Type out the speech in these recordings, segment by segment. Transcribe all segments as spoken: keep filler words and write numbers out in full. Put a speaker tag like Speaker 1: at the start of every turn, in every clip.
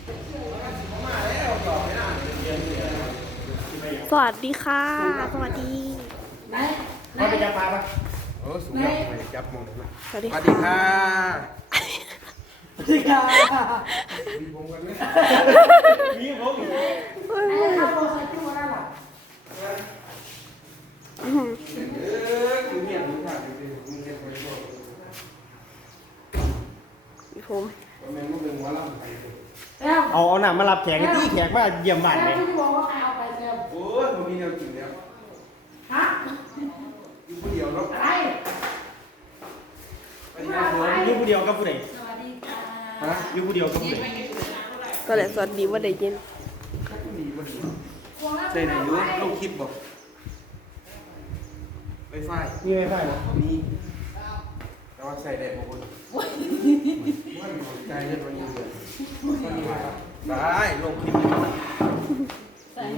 Speaker 1: สวัสดีค่ะสวัสดี
Speaker 2: ไหน
Speaker 3: เขาไปจับปลาปะ
Speaker 4: โอ้สูงแล้วไปจับมองไหนมา
Speaker 1: สวัสดี
Speaker 4: สวัสดีค่ะ
Speaker 2: สวัสดีค่ะ
Speaker 4: มีผมกันไหม
Speaker 3: มีผม
Speaker 2: ไหนข้าวโพดใส่จิ้มอะไรหรอ
Speaker 4: เออคือเงียบมึงค่ะคือมึงเงียบไปหมด
Speaker 1: มีผม
Speaker 4: แม่งมึงเป็นหัวลำไส้
Speaker 2: แล้ว
Speaker 3: เอาเอาหนังมารับแขกที่แขกมาเยี่ยมบ้าน
Speaker 2: แล้
Speaker 3: เล
Speaker 2: วย ที่บอกว่าใครเอาไปเซล
Speaker 4: โอ้ยผมมีแนวจริงแล้ว
Speaker 2: ฮะ
Speaker 4: อยู่คนเดียวเนาะ
Speaker 2: อะไร
Speaker 4: ไปที่บ้านผม
Speaker 3: อยู่ผู้เดียวกับผู้ใด
Speaker 4: ฮะ
Speaker 3: อยู่ผู้เดียวกับผู้ใด
Speaker 1: ก็เลยสวัสดีว่าได้ยิน
Speaker 4: ดีบ่ดีใช่ไหนอยู่ลงคลิปบอกไฟไฟ
Speaker 3: มีไฟไฟเหรอ
Speaker 4: มีแต่ว่าใส่แดดบางคนว่ามีหัวใจเล่นวันนี้เลยได้ลงคลิปใส่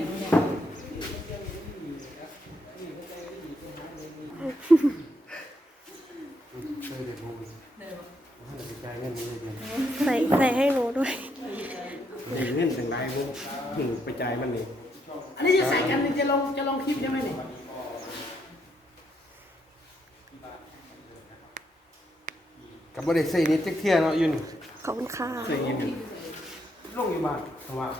Speaker 4: ใส่แดดบางคนว่าหัวใจเล่นนี้เลย
Speaker 1: ใส่ใส่ให้หนูด้วย
Speaker 3: เล่นถึงไรพวกถึงไปจ่ายมันนี่
Speaker 2: อันนี้จะใส่กันจะลงจะลงคลิปใช่ไหมเนี่ย
Speaker 4: กับบริษัทนี้จักเที่ยเนาะยืน
Speaker 1: ขอบคุณค่ะ
Speaker 3: ใส่ยินลงอยู่บ้านเพราะว่า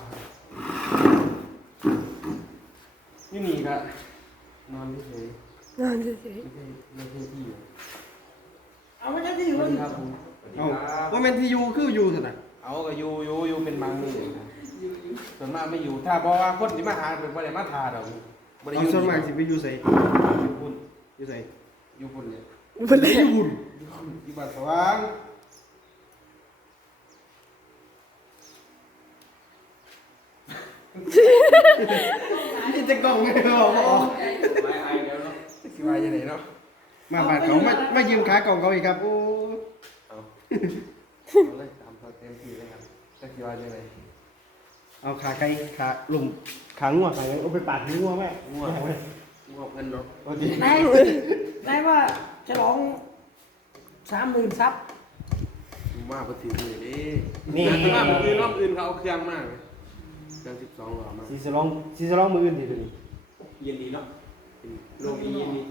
Speaker 4: ยืนนี่ก็นอนเฉย
Speaker 1: นอนเฉย
Speaker 4: ๆไม่ใช่ไม่ใช่ที่อยู่
Speaker 2: เอาไม่ใช่ที่อยู่
Speaker 4: สวัส
Speaker 2: นี่
Speaker 4: ดีครับผม
Speaker 3: เอาว่าแมนที่อยู่คืออยู่สินะ
Speaker 4: เอาก็อยู่อยู่อยู่เป็นบางมือส่วนมากไม่อยู่ถ้าบอกว่าคนที่มาหาเป็นบ่ได้มาทาดอกบ่ได้
Speaker 3: เอา
Speaker 4: อยู่
Speaker 3: ส่วนมากสิไปอยู่ใส่อยู่พุ่นอยู่ใส่
Speaker 4: อยู่คนเลย
Speaker 1: ๆมันเลย
Speaker 3: อยู่พุ่น
Speaker 4: อยู่บ้านสว่าง
Speaker 3: นี่จะกล้องไงบอกบอก
Speaker 4: ไม่ไอแล้วเนาะสิว่าจังไดเนาะ
Speaker 3: มาบ้านเขาไม่ไม่ยืมขากล่องเขาอีกครับโอ้
Speaker 4: เอาเอาเลยตามเขาเต็มที่เลยครับจักสิว่าจังได
Speaker 3: เอาขาไก่ขาลุมขางัวขาเอาไปปาดงัวแม่
Speaker 4: ง่วงง่วงเพิ่นเนาะ
Speaker 3: โอเค
Speaker 2: ไหนไหนว่าจะร้องสามหมื่นซับ
Speaker 4: มาบ่ถือเลยเด้นี่แต่ว่าบ่อื่นรอบอื่นเขาเอาเครื่องมาเลยเครื่องสิบสองหล่อมา
Speaker 3: ซีสลองซีสลองมืออื่นดีตัวนี้
Speaker 4: เย็นดีเนาะโลกนี้เย็นดี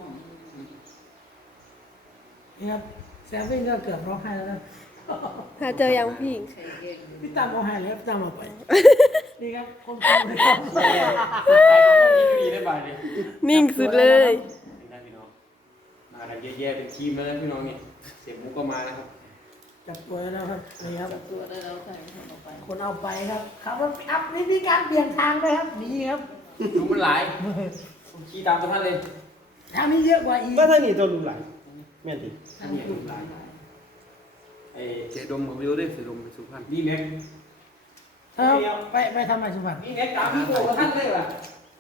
Speaker 2: นี่ครับแซมวิ่งก็เกือบร้องไห้แล้วนะ
Speaker 1: หาเจอยังพี่หญิง
Speaker 2: พี่ตามร้องไห้แล้วพี่ตามเอาไปนี่ครับคนฟังเลยครับ
Speaker 4: ดีได้บ่ายเลย
Speaker 1: นิ่งสุดเลย
Speaker 4: ได้พี่น้องมากันเยอะแยะเป็นทีมแล้วนะพี่น้องนี่เสียงมุกก็มานะครับ
Speaker 2: จับตัวแล้วครับนี่ครับ
Speaker 5: ตัวได้แล้วใส่คนออกไป
Speaker 2: คนเอาไปครับครับว่าอัพนี่มีการเปลี่ยนทางด้วยครับดีครับ
Speaker 4: ดูมันหลายขี่ตามสะพานเลย
Speaker 2: ทางนี้เยอะกว่าอีก
Speaker 3: ก็ถ้านี่ตัวลุมหลายแม่นติ
Speaker 5: อันนี้ถูกหลาย
Speaker 4: ไอ้เจดมกับวิวด้วยเจดมไปสุพรรณ
Speaker 3: นี่แม็ก
Speaker 2: เออไปไปทำไมสุพรรณ
Speaker 3: นี่แม็กตามพี่โกกับท่านเลยว่ะ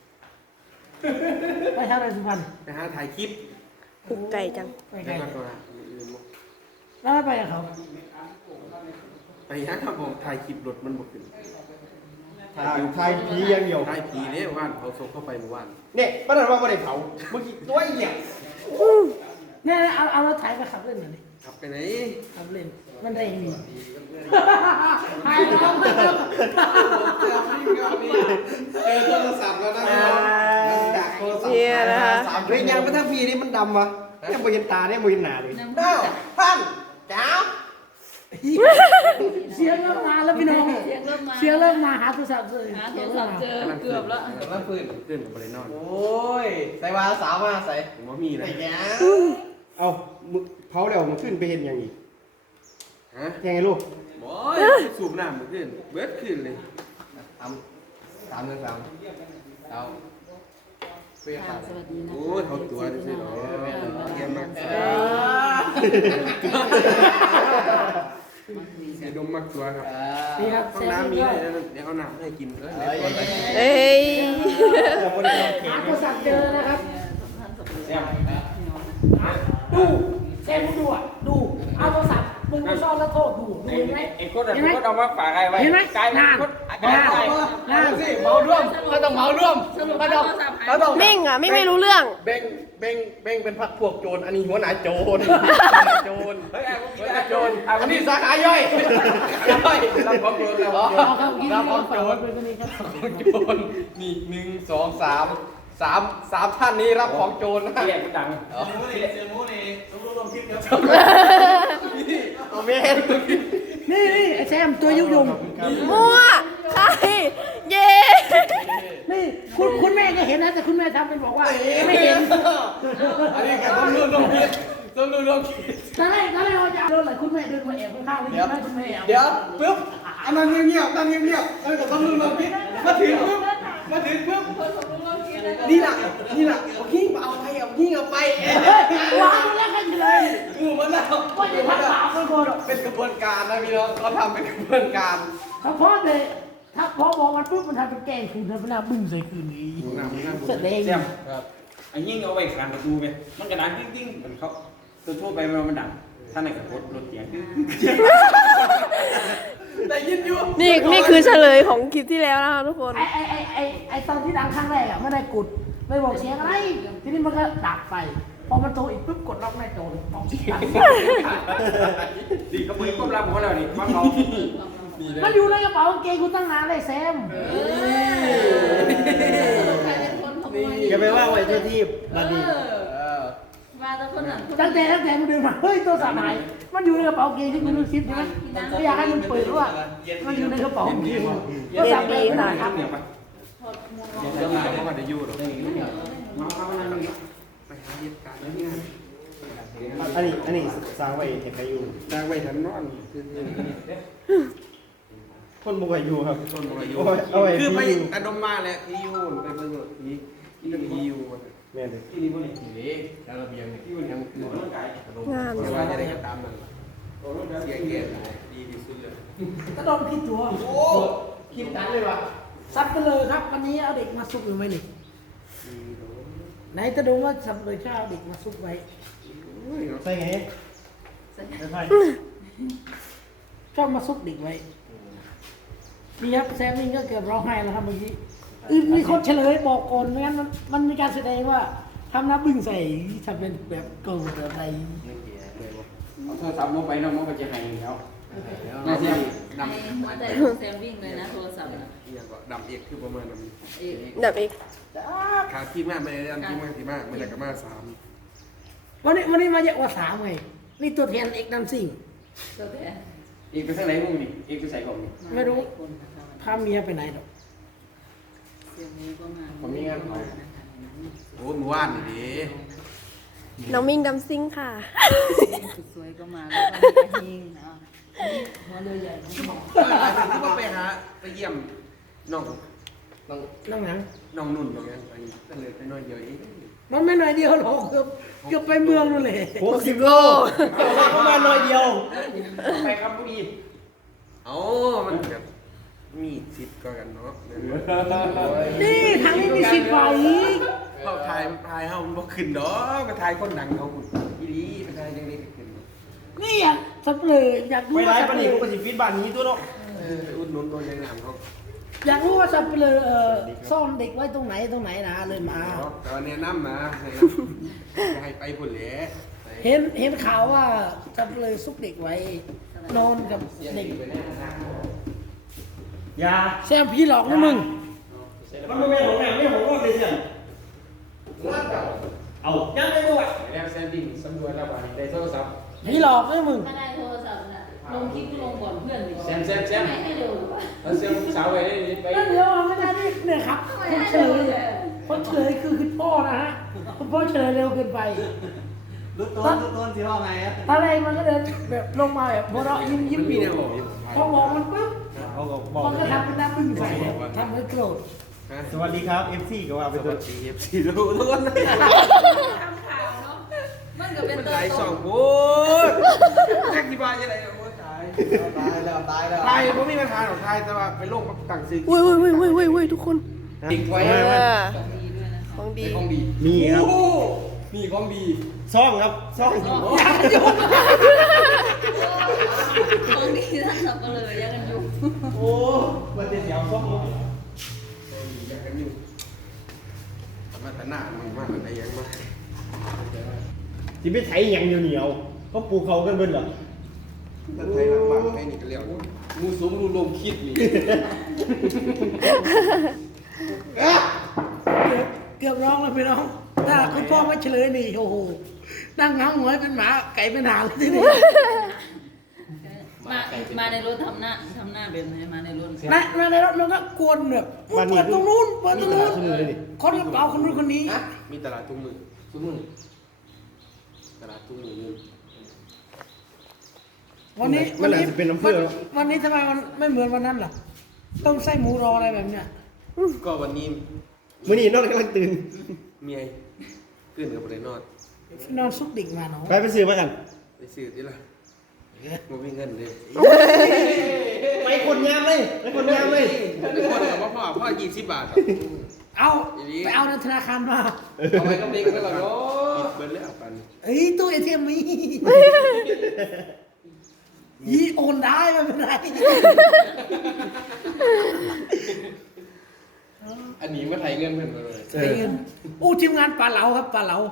Speaker 2: ไปทำไมสุพรรณ
Speaker 4: ไปหาถ่ายคลิป
Speaker 1: ผูกไก่จัง
Speaker 2: ไปไกล
Speaker 4: แล้วก็ตัวอื่นๆมั้ง
Speaker 2: แล้วไม่ไปกับเขา
Speaker 4: ไปหาครับผมถ่ายคลิปรถมันบกขึ้น
Speaker 3: ถ่ายถ่ายผีอย่างเดียว
Speaker 4: ถ่ายผีเนี่ยว่านเขาส่งเข้าไปเมื่อวาน
Speaker 3: เนี่ยป้าดันว่าบ่ได้เผาเมื่อกี้ตัวอีเนี่ย
Speaker 2: เนี่ยเอาเอารถไถไปขับเล่นหน่อยดิ
Speaker 4: ขับไปไหน
Speaker 2: ขับเล่นมันได้ยังไง
Speaker 4: ดีกับเพื่อน
Speaker 2: หายน้องเลย
Speaker 4: เจอโทรศัพท์แล้วนะ
Speaker 3: จากโทรศัพท์
Speaker 1: เนี่ยนะคะ
Speaker 3: สามเฮ้ยยังไม่ทั้งปีนี่มันดำวะเนี่ยบ่เห็นตาเนี่ยบ่เห็นหน้าเลย
Speaker 5: นั่ง
Speaker 3: เอ้าท่านจ้า
Speaker 2: เสียงเริ่มมาแล้วพี่น้อง
Speaker 5: เสียงเริ่มมา
Speaker 2: เสียงเริ่มมาหาโทรศัพท์เลย
Speaker 5: หาโทรศัพท์เจอเกือบแล้ว
Speaker 4: แล้วเพื่อนเพื่อนกับบริโนอน
Speaker 3: โอ้ยใส่วาสาวมาใส่
Speaker 4: ผมว่ามีนะ
Speaker 3: ไอ้แกเอามึงเผาแล้วมึงขึ้นไปเห็นอย่างอีก
Speaker 4: ฮะ
Speaker 3: ยังไงลูก
Speaker 4: บอยสูบน้ำเหมือนเพื่อนเบิร์ดขึ้นเลย
Speaker 3: สามสามหนึ่งสามเอา
Speaker 4: เพื่อน
Speaker 5: ค่ะสวัสดีนะ
Speaker 4: โอ้ยเขาตัวนี่สิเหรอเยี่ยมมากเสียดมมากตัวครับ
Speaker 2: นี่ครับ
Speaker 4: ห้อง
Speaker 2: เสียง
Speaker 4: น้ำมี
Speaker 2: เริ่ม
Speaker 4: เลยเดี๋ยวเอาน้ำให้กินเออเดี๋ยวก่อนไป
Speaker 1: เอ้ย
Speaker 2: หาโทรศัพท์เจอนะครับ
Speaker 5: สำคัญสำคัญพี่น้องนะ
Speaker 2: ดูแซมดูอ่ะดูเอาโทรศัพท์มึงไม่ชอบแล้วโทษดูดู
Speaker 6: ไอ้
Speaker 2: เห็นไหม
Speaker 6: ไอ้คนอ่ะคนเอามาฝากไอ้ไว้
Speaker 2: เห็นไหม
Speaker 6: กลายเป็น
Speaker 2: นาน
Speaker 6: คน
Speaker 2: นานนาน
Speaker 4: สิเมาร่วมก็ต้องเมาร่วมก็ต้องก็ต้อง
Speaker 1: มิ่งอ่ะมิ่งไม่รู้เรื่อง
Speaker 3: เบ้งเบ้งเบ้งเป็นพักพวกโจรอันนี้หัวหน้าโจรโจร
Speaker 6: เฮ้ยไอ้พวก
Speaker 3: หัว
Speaker 6: นี้
Speaker 3: หน้าโจร
Speaker 6: อั
Speaker 3: อั
Speaker 6: น
Speaker 3: น
Speaker 6: นี้
Speaker 3: นี้สาขาย่อยย่อย
Speaker 6: รับของโจรแล้ว
Speaker 2: เอาเข้ากินเอาฝากไว้เป็นคนนี้ครับ
Speaker 3: โจรนี่หนึ่งสองสามสามสามท่านนี้รับของโจรนะ
Speaker 6: เสียงมันดัง
Speaker 4: เสียงมูนี่ต้องรวมคลิปเดียว
Speaker 3: โอเมน
Speaker 2: นี่นี่ไอ้แซมตัวยุยง
Speaker 1: มั่วใช่เย่
Speaker 2: นี่คุณคุณแม่ก็เห็นนะแต่คุณแม่ทำเป็นบอกว่าไม่เห็น
Speaker 3: อันนี้แค่ต้องรู้ลงคิดต้องรู้ลงคิด
Speaker 2: ตอนแรกตอนแรกเราจะเอาเลยคุณแม่เดินมาแอบข้างๆนี่ใช่ไหมคุณแม่แอบ
Speaker 3: เดี๋ยวปึ๊บอันนั้นเงียบๆนั่นเงียบๆเออแต่ต้องรู้ลงคิดมาถึงปึ๊บมาถึงปึ๊บนี่แหละนี่แหละเอาขี้มาเอาไปเอาขี้เอาไป
Speaker 2: วางแล้วกันเลย
Speaker 3: กูมันแล้ว
Speaker 2: ว่าจะทำสาวคนโกรธ
Speaker 3: เป็นกระบวนการนะพี่น้องเขาทำเป็นกระบวนการ
Speaker 2: ถ้าพ่อเลยถ้าพ่อบอกมันปุ๊บมันทำเป็นแกล้งคืนทำเป็นหน้าบึ้งใส่คืนนี้แสดง
Speaker 6: เสียงไอ้ยิ่งเอาไว้ขันประตูไปมันกระดังติ้งๆเหมือนเขาตัวทั่วไปมันดังถ้าในกับรถรถเสียง
Speaker 3: ได้ยินอยู่
Speaker 1: นี่นี่คือเฉลยของคลิปที่แล้วนะคะทุกคน
Speaker 2: ไอ้ไอ้ไอ้ไอ้ไอ้ตอนที่ดังครั้งแรกอ่ะไม่ได้กดไม่บอกเสียงอะไรทีนี้มันก็ดับไปพอมันโทรอีกปุ๊บกดล็อกหน้าจอเลยบอกเสียง
Speaker 6: ดีเขาไม่ควบรับของเราดิฟังเขา
Speaker 2: มันอยู่ในกระเป๋ากางเกงกูตั้งนานเลยแซม
Speaker 5: ใครเป็นคนขโมย
Speaker 3: อย่าไปว่าไว้เจ้าที่บัดนี้
Speaker 5: มาแต่คนนั้น
Speaker 2: ตั้งแต่ตั้งแต่มันเดินมาเฮ้ยตัวสายไหนมันอยู่ในกระเป๋ากางเกงที่คุณรู้คิดใช่ไหมไม่อยากให้มันเปิดว่ามันอยู่ในกระเป๋ากางเกงตัวสายไหนขนาดครับ
Speaker 6: เนี่ยไป
Speaker 4: เดี๋ยวมาเขามาได้อยู่หรอก
Speaker 6: มาเอาอะไรนี่
Speaker 4: ไปหาเหตุการณ์
Speaker 3: อันนี้อันนี้สร้างไว้เห็นใครอยู่
Speaker 4: จ้างไว้ทันนอน
Speaker 3: คนบ่อยอยู่ครับ
Speaker 4: ต้นมาอยู่
Speaker 3: เอาไว้เอาไว้
Speaker 4: คือไป
Speaker 3: ที่อยู่
Speaker 4: อดมมาแล้วที่อยู่ไปประโยชน์ที่ที่อยู่
Speaker 3: แม่นเลย
Speaker 6: ที่นี่พวกนี้
Speaker 4: นี่แล้วระเบียงนี่ยังคือ
Speaker 6: ร่างกาย
Speaker 1: งาม
Speaker 4: ไม่ว่าจะได้ก็ตามมันเสียเกียรติดีที่สุดเลย
Speaker 2: กระโดดผิดตัว
Speaker 3: โอ้คิดตังเลยว่ะ
Speaker 2: ซัดกันเลยครับวันนี้เอาเด็กมาซุกหรือไม่นี่ไหนจะดูว่าสับเลยจะเอาเด็กมาซุกไว้
Speaker 3: ใส่ไงใส่
Speaker 2: ชอบมาซุกเด็กไว้นี่ครับแซมนี่ก็เกือบร้องไห้แล้วครับเมื่อกี้อือมีคนเฉลยบอกก่อนไม่งั้นมันมันมีการแสดงว่าทำน้ำบึ้งใส่ทำเป็นแบบโกรธอะไร
Speaker 6: เอาโทรศัพท์มองไปน้องมองไปจะหายแล้ว
Speaker 4: น่าจะ
Speaker 5: ใน
Speaker 4: ดำ
Speaker 5: หัวใจแซมวิ่งเลยนะโทรศัพท์นะ
Speaker 4: อย่างก็ดำเอกคือประมาณนั้น
Speaker 5: เอก
Speaker 1: ดับอีก
Speaker 4: ขาที่มากไม่ได้อันที่มากที่มากไม่ได้กับมาสาม
Speaker 2: วันนี้วันนี้มาเยอะกว่าสามไงนี่ตัวแทนเอกนำสิ่ง
Speaker 5: ตัวแทน
Speaker 6: อีกไปทางไหนมึงนี่อีกไปใส่ของนี่
Speaker 2: ไม่รู้
Speaker 5: คนนะคะ
Speaker 2: พาเมียไปไหนหรอก
Speaker 5: เสียงนี้ก็มา
Speaker 6: ผมมีงานเขา
Speaker 4: โอ้หมู่บ้านนี่ดิ
Speaker 1: น้องมิ่งดำซิงค่ะ
Speaker 5: สวยก็มาแล้วก็มีกระทิงนะหัวเรือใหญ่
Speaker 4: ที่ว่าไปหาไปเยี่ยมน้อง
Speaker 2: นั่งหนัง
Speaker 4: น้องนุ่นตรงนี้ไปก็เลยไปน้อยเดียวเอง
Speaker 2: มันไม่หน่อยเดียวหรอกเกือบเกือบไปเมืองนู่นเลย
Speaker 3: หกสิบโลประมาณน้อยเดียว
Speaker 6: ไปครับผู้ดี
Speaker 4: เอ้ามันแบบมีสิทธิ์ก็กันเนาะ
Speaker 2: นี่ทางนี้มีสิทธิ์ไหว
Speaker 4: เราทายทายเฮามันบ่ขึ้นดอกไปทายคนดังเขาคุณอีหลีไปทายจังได๋ขึ้น
Speaker 2: นี่อยากสับเลยอยากรู้
Speaker 3: ไป
Speaker 2: ว่า
Speaker 3: ไล่
Speaker 2: สับ
Speaker 3: ปาน
Speaker 2: เล
Speaker 3: นี้
Speaker 2: ย
Speaker 3: กูก็สิฟีดบ้านนี้ตัวเนาะ
Speaker 4: เออไปอุดหนุนโดยยังงามเขา
Speaker 2: อยากรู้ว่าสับเลยเอ่อซ่อนเด็กไว้ตรงไหนตรงไหนนะเลยมา
Speaker 4: แต่ว่าแนะนำนะแนะนำให้ไปพุ่นแหละ
Speaker 2: เห็นเห็นข่าวว่าสับเลยซุกเด็กไว้ นอนกับเด็ก
Speaker 3: อย่า
Speaker 2: แซมพี่หลอกนะมึง
Speaker 3: มันไม่เป็นของแม่ไม่ของรอดเลยเสียเอายังไม่ด้วย
Speaker 6: แล้วแซนดิ้งสำรวจแล้วว่าได้โทรศัพท์
Speaker 2: พี่หลอกนะมึง
Speaker 5: ถ้าได้โทรศัพท์นะลงคลิปลงก่อนเพื่อนดิ
Speaker 6: แซมแซมแซม
Speaker 5: ไม่ให้ดู
Speaker 6: แล้วเซลสาวไปได้ไป
Speaker 2: นั่นเดี๋ยวไม่ได้นี่เนี่ยครับคนเฉลยคนเฉลยคือคุณพ่อนะฮะคุณพ่อเฉลยเร็วเกินไป
Speaker 3: รู้ต้นรู้ต้นสิว่าไงอ่ะ
Speaker 2: อะไรมันก็เดินแบบลงมาแบบหัวเราะยิ้มยิ้ม
Speaker 4: มี
Speaker 2: อ
Speaker 4: แน
Speaker 2: ยู่
Speaker 4: วบอกอยู่
Speaker 2: พอมองมันปุ๊บ
Speaker 3: เขาก็บอก
Speaker 2: มันก็ทำเป็นหน้าบึ้งใส่ทำให้โกรธ
Speaker 3: สวัสดีครับ เอฟซีก็ว่า
Speaker 4: ส
Speaker 3: เป็นตั
Speaker 4: วั
Speaker 3: ว
Speaker 4: สดี เอฟ ซี ทุกคน
Speaker 5: ทำข่าวเนาะมันก็เป็น
Speaker 4: มัน
Speaker 5: ตัว
Speaker 4: หลาย
Speaker 5: ต
Speaker 4: สอง
Speaker 5: น
Speaker 4: โอ้ยแท็กซี่บ้านยังไงโอ้ยตายตายแล้วตายแล้วตายผมมีปัญหาของไทยแต่ว่าไปลงกับต่างซื้อ
Speaker 1: อุ้ยอุ้ยอุ้ยอุ้ยอุ้ยอุ้ยทุกคน
Speaker 4: ติดไว้
Speaker 1: เอ
Speaker 4: ให้มัน
Speaker 1: อ
Speaker 5: ดีด้วยนะ
Speaker 1: ของดี
Speaker 4: ของดี
Speaker 3: มีครับ
Speaker 4: มีของดี
Speaker 3: ซ่องครับซ่อง
Speaker 2: อย่ายุ่ง
Speaker 5: บางทีท่านสับเปลือยังกันอยู่
Speaker 3: โอ้มันจะเสียวฟ้อง
Speaker 4: อยากกันอยู่มาแต่หน้ามันมากอะไรยังมา
Speaker 3: ที่ไม่ใช้ยังเหนียวๆก็ปูเขากันเบิ้ลเหรอ
Speaker 4: ถ้าไทยรักบ้านให้นี่ก็เรียกงูสูงรูลมคิดนี่
Speaker 2: เกือบร้องแล้วพี่น้องถ้าคุณพ่อไม่เฉลยนี่โอ้โหนั่งง้างหัวเป็นหมาไก่เป็นหางที่นี่
Speaker 5: มามาในรถทำหน้าทำหน้าแบบไหนมาในรถ
Speaker 2: นะมาในรถมันก็กวนแบบเปิดตรงนู้นเปิดตรงนู้นคนกระเป๋าคนนู้นคนนี้
Speaker 4: มีตลาดตุ้งมือตุ้งมือตลาดตุ้งมือ
Speaker 2: วันนี้วันนี้วันนี้ทำไมมันไม่เหมือนวันนั้นล่ะ ต้องใส่หมูรออะไรแบบเนี้ย
Speaker 4: ก็วันนี้
Speaker 3: มื้อนี้นอนกำลังตื่น
Speaker 4: เมียขึ้นกับเลยนอน
Speaker 2: นอนซุกดิ่งมาเนาะ
Speaker 3: ไปไปซื้อมากัน
Speaker 4: ไปซื้อที่ละมาวิ่งเงินเลย
Speaker 3: ไปคนยามเลยไปคนยามเลย
Speaker 4: ไปพ่อกับพ่อพ่อพ่อยี่สิบบาท
Speaker 2: เอาไปเอาในธนาคารมา
Speaker 4: เอาไปกับเด็กกันหรอเนาะเบิร์ดแล้วปัน
Speaker 2: เอ้ยตู้เอทีเอ็มมียี่โอนได้ไม่เป็นไร
Speaker 4: อันนี้มาไทยเงินเพื่อนมาเลย
Speaker 2: ใช้เงินโอ้ทีมงานปลาเหลาครับปลาเหลา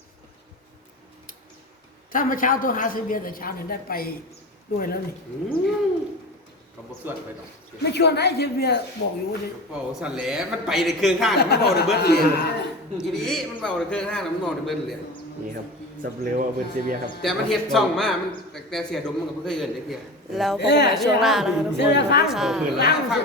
Speaker 2: ถ้าเมื่อเช้าตัวหาซื้อเบียร์แต่เช้าเนี่ยได้ไปด้วยแล้วนี่
Speaker 4: กับบส่วนไปต่อ
Speaker 2: ไม่ชวนได้เจเบียร์บอกอยู่ว่าจะ
Speaker 4: เบาสั่นแหล้วมันไปในเครื่องข้างมันเบาในเบิร์ดเลยทีนี้มันเบาในเครื่องข้างแล้วมันเบาในเบิร์ดเลย
Speaker 3: นี่ครับสับเร็วเอาเบิร์นเซเบียครับ
Speaker 4: แต่มันเฮ็ดช่องมากมันแต่เสียดมมันก็เพิ่งเคยเงินได้เพีย
Speaker 1: แล้วพบกันใหม่ช่วงหน้านะคะทุกคน
Speaker 2: เจเบียร์ฟัง
Speaker 1: ค่ะ
Speaker 2: ล้าง